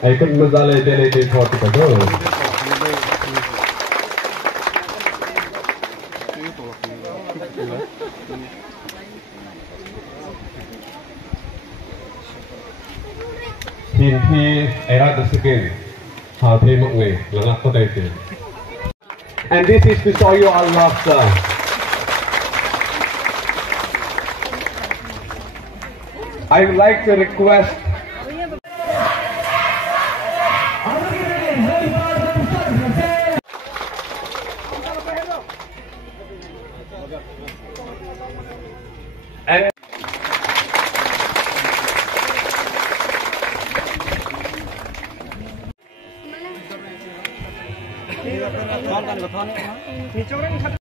I couldn't mazale dele de thought to go. Hinti era the second. How they make way, langak ko tayo. And this is to show you our love, sir. I would like to request. And